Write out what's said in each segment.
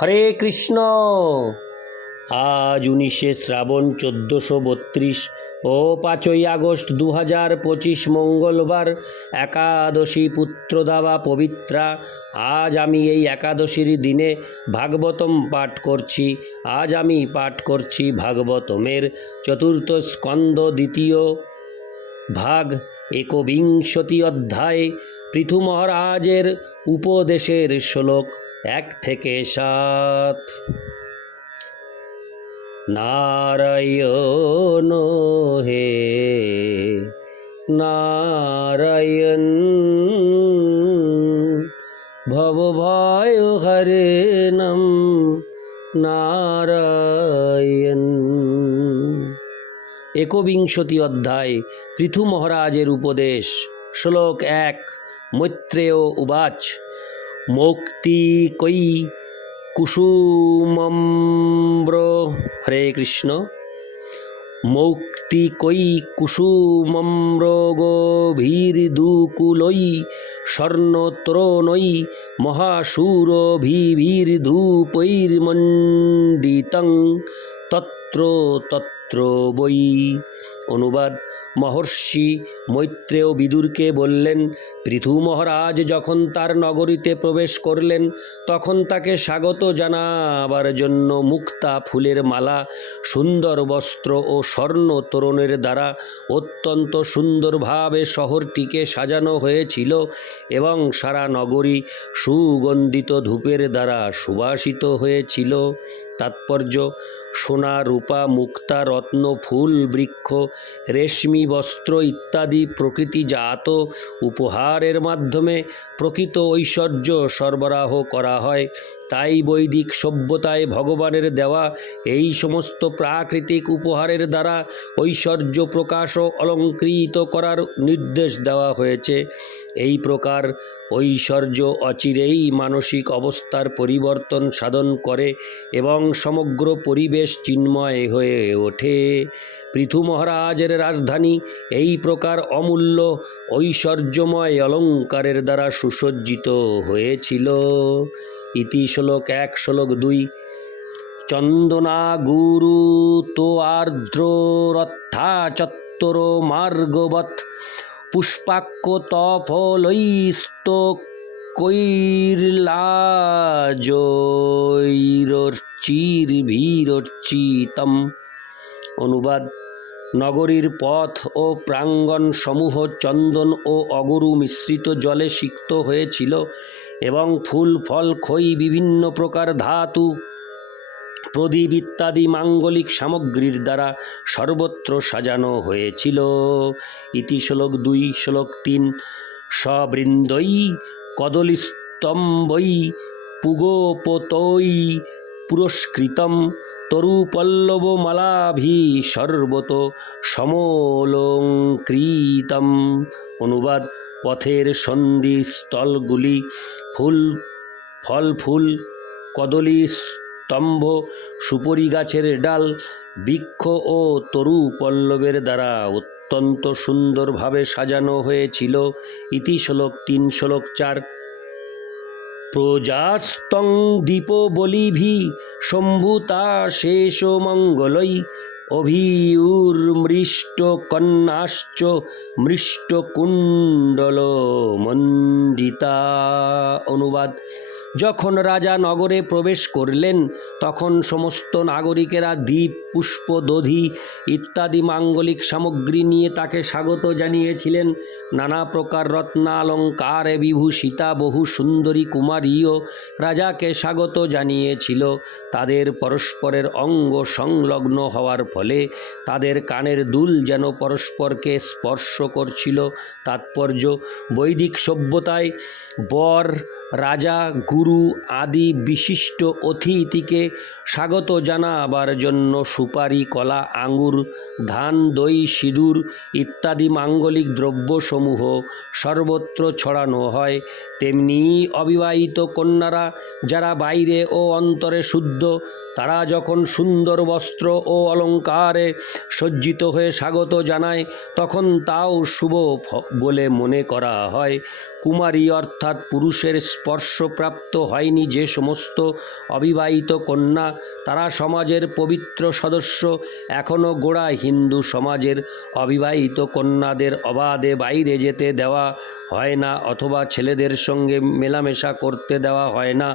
হরে কৃষ্ণ। আজ উনিশে শ্রাবণ চোদ্দোশো বত্রিশ ও পাঁচই আগস্ট দু হাজার পঁচিশ মঙ্গলবার একাদশী পুত্রদাবা পবিত্রা। আজ আমি এই একাদশীর দিনে ভাগবতম পাঠ করছি। আজ আমি পাঠ করছি ভাগবতমের চতুর্থ স্কন্দ দ্বিতীয় ভাগ একবিংশতি অধ্যায়। পৃথু মহারাজের উপদেশের শ্লোক। এক থেকে সাত। নারায়ণ হে, নারায়ণ ভবভয় হরে নম, নারায়ণ। একবিংশতি অধ্যায়, পৃথু মহারাজের উপদেশ, শ্লোক এক, মৈত্রেয় উবাচ। মুক্তি কই? কুসুমম্র হরে কৃষ্ণ। মৌক্তি কই? কুসুমম্রগভীর্দুকুলৈ স্বর্ণত্রনৈ মহাসুরভিভীর্ধূপৈর্মণ্ডিতং তত্র তত্র বৈ। অনুবাদ মহর্ষি মৈত্রেয় বিদুরকে বললেন পৃথু মহারাজ যখন তার নগরীতে প্রবেশ করলেন, তখন তাকে স্বাগত জানাবার জন্য মুক্তা ফুলের মালা, সুন্দর বস্ত্র ও স্বর্ণ তোরণের দ্বারা অত্যন্ত সুন্দরভাবে শহরটিকে সাজানো হয়েছিল এবং সারা নগরী সুগন্ধিত ধূপের দ্বারা সুবাসিত হয়েছিল। তাৎপর্য, সোনা, রূপা, মুক্তা, রত্ন, ফুল, বৃক্ষ, রেশমি বস্ত্র ইত্যাদি প্রকৃতিজাত উপহারের মাধ্যমে প্রকৃত ঐশ্বর্য সরবরাহ করা হয়। তাই বৈদিক সভ্যতায় ভগবানের দেওয়া এই সমস্ত প্রাকৃতিক উপহারের দ্বারা ঐশ্বর্য প্রকাশ ও অলঙ্কৃত করার নির্দেশ দেওয়া হয়েছে। এই প্রকার ঐশ্বর্য অচিরেই মানসিক অবস্থার পরিবর্তন সাধন করে এবং সমগ্র পরিবেশ চিন্ময় হয়ে ওঠে। পৃথু মহারাজের রাজধানী এই প্রকার অমূল্য, ঐশ্বর্যময় অলঙ্কারের দ্বারা সুসজ্জিত হয়েছিল। ইতি শ্লোক এক, শ্লোক দুই। চন্দনা গুরু তো আর্দ্র রথা চত্বর মার্গবৎ পুষ্পাক্য তফলৈস্ত কৈর্লাজৈরচির ভীরচিতম অনুবাদ, নগরীর পথ ও প্রাঙ্গণ সমূহ চন্দন ও অগরু মিশ্রিত জলে সিক্ত হয়েছিল এবং ফুল ফল খই বিভিন্ন প্রকার ধাতু প্রদীপ ইত্যাদি মাঙ্গলিক সামগ্রীর দ্বারা সর্বত্র সাজানো হয়েছিল। ইতি শ্লোক দুই, শ্লোক তিন সবৃন্দৈ কদলীস্তম্ভৈ পুগোপতৈ পুরস্কৃতম তরুপল্লবমালাভি সর্বত সমলঙ্কৃতম। অনুবাদ, পথের সন্ধি স্থলগুলি ফুল, ফল ফুল কদলী স্তম্ভ, সুপরি গাছের ডাল, বৃক্ষ ও তরু পল্লবের দ্বারা অত্যন্ত সুন্দরভাবে সাজানো হয়েছিল। ইতি শ্লোক তিন, শ্লোক চার। প্রজাস্তং দীপ বলিভি শম্ভুতা শেষ মঙ্গলই অভিউর্মৃষ্ট কন্যাশ্চ মৃষ্টকুণ্ডল মন্দিতা অনুবাদ। যখন রাজা নগরে প্রবেশ করলেন, তখন সমস্ত নাগরিকেরা দ্বীপ, পুষ্প, দধি ইত্যাদি মাঙ্গলিক সামগ্রী নিয়ে তাকে স্বাগত জানিয়েছিলেন। নানা প্রকার রত্নালঙ্কারে, বিভূষিতা, বহু সুন্দরী কুমারীও রাজাকে স্বাগত জানিয়েছিল। তাদের পরস্পরের অঙ্গ সংলগ্ন হওয়ার ফলে তাদের কানের দুল যেন পরস্পরকে স্পর্শ করছিল। তাৎপর্য বৈদিক সভ্যতায় বর, রাজা গুরু আদি বিশিষ্ট অতিথিকে স্বাগত জানাবার জন্য সুপারি, কলা আঙুর ধান, দই, সিঁদুর ইত্যাদি মাঙ্গলিক দ্রব্যসমূহ সর্বত্র ছড়ানো হয়। তেমনি অবিবাহিত কন্যারা যারা বাইরে ও অন্তরে শুদ্ধ, তারা যখন সুন্দর বস্ত্র ও অলঙ্কারে সজ্জিত হয়ে স্বাগত জানায়, তখন তাও শুভ বলে মনে করা হয়। কুমারী অর্থাৎ পুরুষের স্পর্শপ্রাপ্ত দায়িত্ব হয়নি যে সমস্ত অবিবাহিত কন্যা, তারা সমাজের পবিত্র সদস্য। এখনও গোড়া হিন্দু সমাজের অবিবাহিত কন্যাদের অবাধে বাইরে যেতে দেওয়া হয় না, অথবা ছেলেদের সঙ্গে মেলামেশা করতে দেওয়া হয় না।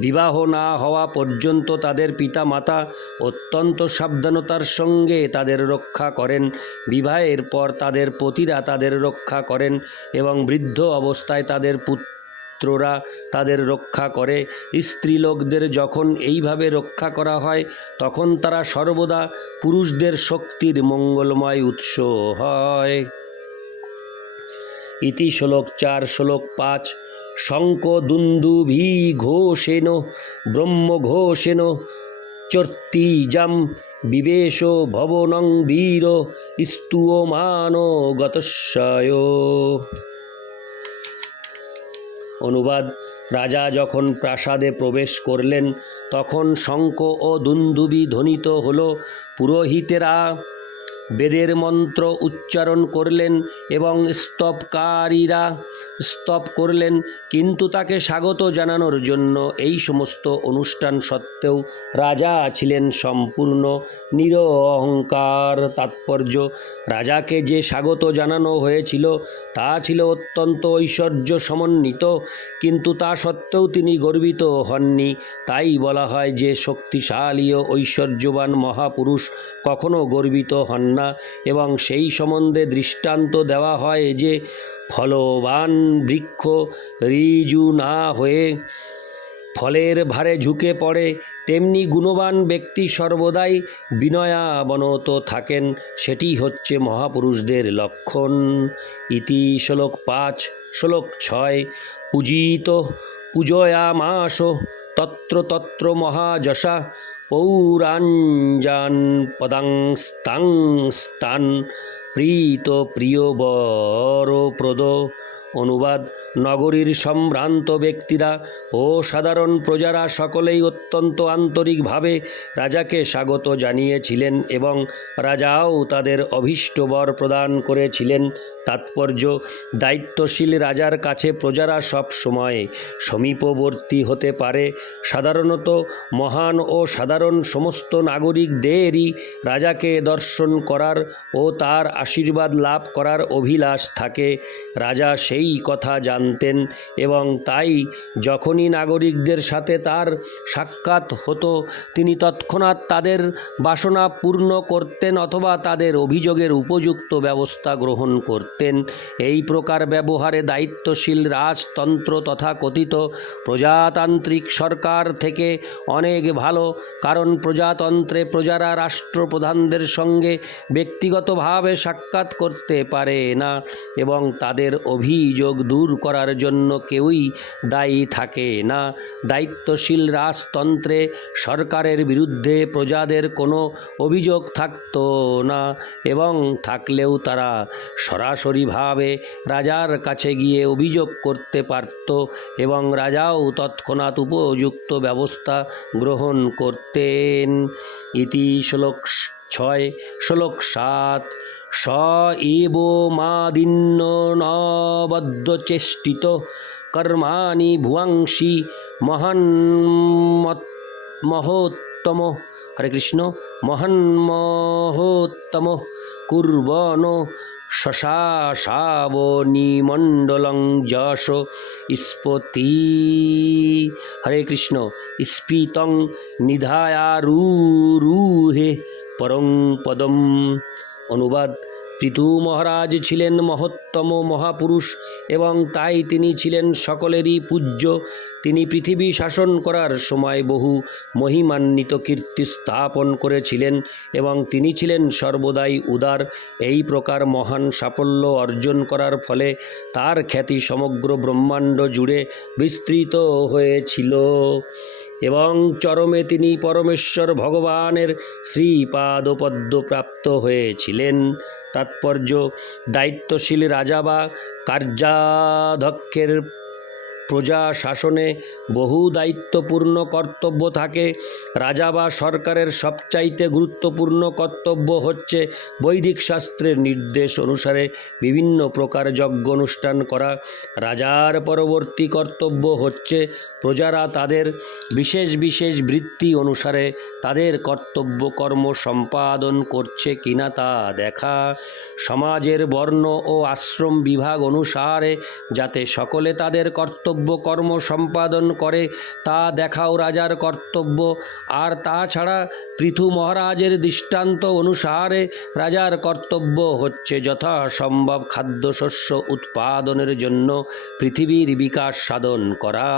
বিবাহ না হওয়া পর্যন্ত তাদের পিতা মাতা অত্যন্ত সাবধানতার সঙ্গে তাদের রক্ষা করেন। বিবাহের পর তাদের পতিরা তাদের রক্ষা করেন এবং বৃদ্ধ অবস্থায় তাদের পুত্ররা তাদের রক্ষা করে। স্ত্রীলোকদের যখন এইভাবে রক্ষা করা হয়, তখন তারা সর্বদা পুরুষদের শক্তির মঙ্গলময় উৎস হয়। ইতি শ্লোক চার, শ্লোক পাঁচ, শঙ্ক দুন্দুভি ঘোষেন, ব্রহ্ম ঘোষেন চর্তিজাম বিবেশ ভবনং বীর স্তুয়মান গতস্বয় অনুবাদ। রাজা যখন প্রাসাদে প্রবেশ করলেন তখন শঙ্খ ও দুন্দুবি ধ্বনিত হল পুরোহিতেরা বেদের মন্ত্র উচ্চারণ করলেন এবং স্তবকারীরা স্তব করলেন, কিন্তু তাকে স্বাগত জানানোর জন্য এই সমস্ত অনুষ্ঠান সত্ত্বেও রাজা ছিলেন সম্পূর্ণ নিরহংকার তাৎপর্য। রাজাকে যে স্বাগত জানানো হয়েছিল, তা ছিল অত্যন্ত ঐশ্বর্য সমন্বিত, কিন্তু তা সত্ত্বেও তিনি গর্বিত হননি। তাই বলা হয় যে শক্তিশালী ও ঐশ্বর্যবান মহাপুরুষ কখনো গর্বিত হন না এবং সেই সম্বন্ধে দৃষ্টান্ত দেওয়া হয় যে ফলবান বৃক্ষ ঋজু না হয়ে ফলের ভারে ঝুঁকে পড়ে, তেমনি গুণবান ব্যক্তি সর্বদাই বিনয়াবনত থাকেন, সেটি হচ্ছে মহাপুরুষদের লক্ষণ। ইতি শ্লোক পাঁচ, শ্লোক ছয়, পূজিত পূজয়া পূজয়ামাস, তত্র তত্র মহাযশা পৌরাঞ্জান পদাং স্তাং স্তান প্রীত প্রিয় বরপ্রদ। অনুবাদ নগরীর সম্ভ্রান্ত ব্যক্তিরা ও সাধারণ প্রজারা সকলেই অত্যন্ত আন্তরিকভাবে রাজাকে স্বাগত জানিয়েছিলেন এবং রাজাও তাদের অভীষ্ট বর প্রদান করেছিলেন। তাৎপর্য, দায়িত্বশীল রাজার কাছে প্রজারা সব সময় সমীপবর্তী হতে পারে। সাধারণত মহান ও সাধারণ সমস্ত নাগরিকদেরই রাজাকে দর্শন করার ও তার আশীর্বাদ লাভ করার অভিলাষ থাকে। রাজা সেই কথা জানতেন এবং তাই যখনই নাগরিকদের সাথে তার সাক্ষাৎ হতো, তিনি তৎক্ষণাৎ তাদের বাসনা পূর্ণ করতেন অথবা তাদের অভিযোগের উপযুক্ত ব্যবস্থা গ্রহণ করতেন। এই প্রকার ব্যবহারে দায়িত্বশীল রাজতন্ত্র তথা কথিত প্রজাতান্ত্রিক সরকার থেকে অনেক ভালো, কারণ প্রজাতন্ত্রে প্রজারা রাষ্ট্রপ্রধানদের সঙ্গে ব্যক্তিগতভাবে সাক্ষাৎ করতে পারে না এবং তাদের অভিযোগ দূর করার জন্য কেউই দায়ী থাকে না। দায়িত্বশীল রাজতন্ত্রে সরকারের বিরুদ্ধে প্রজাদের কোনো অভিযোগ থাকতো না এবং থাকলেও তারা সরাসরিভাবে রাজার কাছে গিয়ে অভিযোগ করতে পারত এবং রাজাও তৎক্ষণাৎ উপযুক্ত ব্যবস্থা গ্রহণ করতেন। ইতি শ্লোক ছয়, শ্লোক সাত স এব মাদিন্য নবদ্ধ চেষ্টিত কর্মাণি ভুয়াংশি মহান মহোত্তম। হরে কৃষ্ণ। মহান মহোত্তম কুর্বন শশাশাবনিমণ্ডলং যশ স্পতি হরে কৃষ্ণ। স্ফীতং নিধায়ারুরুহে পরং পদম। অনুবাদ। পৃথু মহারাজ ছিলেন মহত্তম মহাপুরুষ এবং তাই তিনি ছিলেন সকলেরই পূজ্য। তিনি পৃথিবী শাসন করার সময় বহু মহিমান্বিত কীর্তি স্থাপন করেছিলেন এবং তিনি ছিলেন সর্বদাই উদার। এই প্রকার মহান সাফল্য অর্জন করার ফলে তার খ্যাতি সমগ্র ব্রহ্মাণ্ড জুড়ে বিস্তৃত হয়েছিল। এবং চরমে তিনি পরমেশ্বর ভগবানের শ্রীপাদপদ্ম প্রাপ্ত হয়েছিলেন। তাৎপর্য দায়িত্বশীল রাজা বা কার্যাধ্যক্ষের প্রজা শাসনে বহু দায়িত্বপূর্ণ কর্তব্য থাকে। রাজা বা সরকারের সবচাইতে গুরুত্বপূর্ণ কর্তব্য হচ্ছে বৈদিক শাস্ত্রের নির্দেশ অনুসারে বিভিন্ন প্রকার যজ্ঞ অনুষ্ঠান করা। রাজার পরবর্তী কর্তব্য হচ্ছে প্রজারা তাদের বিশেষ বিশেষ বৃত্তি অনুসারে তাদের কর্তব্য কর্ম সম্পাদন করছে কিনা তা দেখা। সমাজের বর্ণ ও আশ্রম বিভাগ অনুসারে যাতে সকলে তাদের কর্তব্য কর্ম সম্পাদন করে, তা দেখাও রাজার কর্তব্য। আর তাছাড়া পৃথু মহারাজের দৃষ্টান্ত অনুসারে রাজার কর্তব্য হচ্ছে যথাসম্ভব খাদ্যশস্য উৎপাদনের জন্য পৃথিবীর বিকাশ সাধন করা।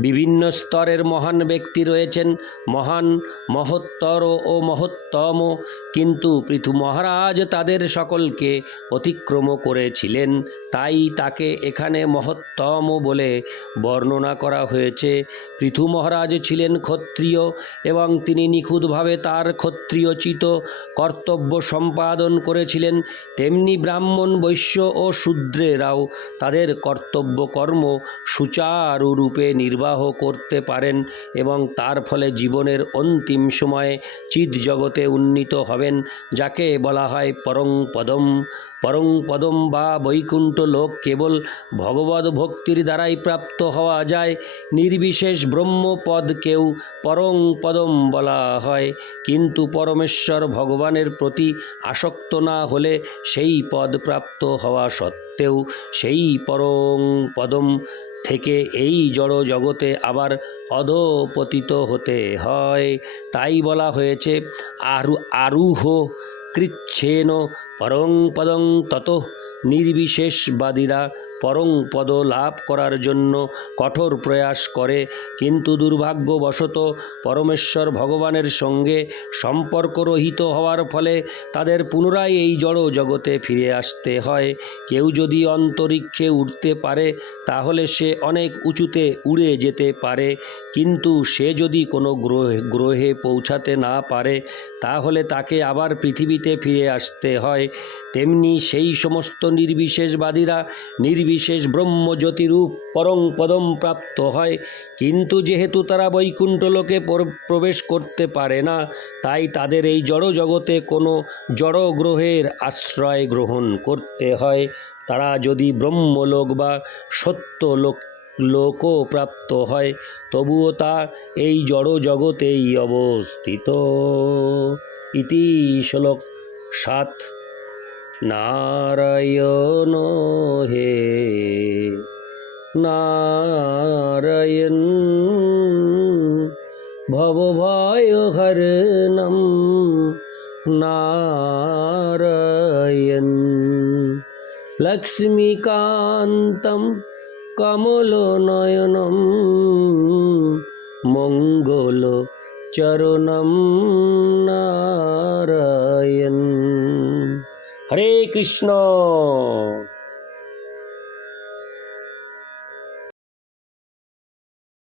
বিভিন্ন স্তরের মহান ব্যক্তি রয়েছেন। মহান মহত্তর ও মহত্তম। কিন্তু পৃথু মহারাজ তাদের সকলকে অতিক্রম করেছিলেন। তাই তাকে এখানে মহত্তম বলে বর্ণনা করা হয়েছে। পৃথু মহারাজ ছিলেন ক্ষত্রিয় এবং তিনি নিখুঁতভাবে তার ক্ষত্রিয়চিত কর্তব্য সম্পাদন করেছিলেন। তেমনি ব্রাহ্মণ, বৈশ্য ও শূদ্রেরাও তাদের কর্তব্য কর্ম সুচারুরূপে নির্বাহ করতে পারেন এবং তার ফলে জীবনের অন্তিম সময়ে চিৎ জগতে উন্নীত হবেন, যাকে বলা হয় পরং পদম। পরং পদম বা বৈকুণ্ঠ লোক কেবল ভগবত ভক্তির দ্বারাই প্রাপ্ত হওয়া যায়, নির্বিশেষ ব্রহ্মপদকেও পরং পদম বলা হয়। কিন্তু পরমেশ্বর ভগবানের প্রতি আসক্ত না হলে সেই পদ প্রাপ্ত হওয়া সত্ত্বেও সেই পরং পদম থেকে এই জড় জগতে আবার অধপতিত হতে হয়। তাই বলা হয়েছে, আরু, আরুহ কৃচ্ছেন পরং পদং তত নির্বিশেষবাদীরা পরং পদ লাভ করার জন্য কঠোর প্রয়াস করে, কিন্তু দুর্ভাগ্যবশত পরমেশ্বর ভগবানের সঙ্গে সম্পর্করহিত হওয়ার ফলে তাদের পুনরায় এই জড় জগতে ফিরে আসতে হয়। কেউ যদি অন্তরিক্ষে উঠতে পারে, তাহলে সে অনেক উঁচুতে উড়ে যেতে পারে, কিন্তু সে যদি কোনো গ্রহে গ্রহে পৌঁছাতে না পারে, তাহলে তাকে আবার পৃথিবীতে ফিরে আসতে হয়। তেমনি সেই সমস্ত নির্বিশেষবাদীরা নির্বিশেষ ব্রহ্মজ্যোতিরূপ পরং পদম প্রাপ্ত হয়। কিন্তু যেহেতু তারা বৈকুণ্ঠ লোকে প্রবেশ করতে পারে না, তাই তাদের এই জড় জগতে কোনো জড় গ্রহের আশ্রয় গ্রহণ করতে হয়। তারা যদি ব্রহ্মলোক বা সত্য লোক, লোকও প্রাপ্ত হয়, তবুও তা এই জড় জগতেই অবস্থিত। ইতি শ্লোক সাত। নারায়ণ হে নারায়ণ ভবভয়হরণম নারায়ণ লক্ষ্মীকান্তম কমলনয়নম মঙ্গল চরণম নারায়ণ। ハレークリシュー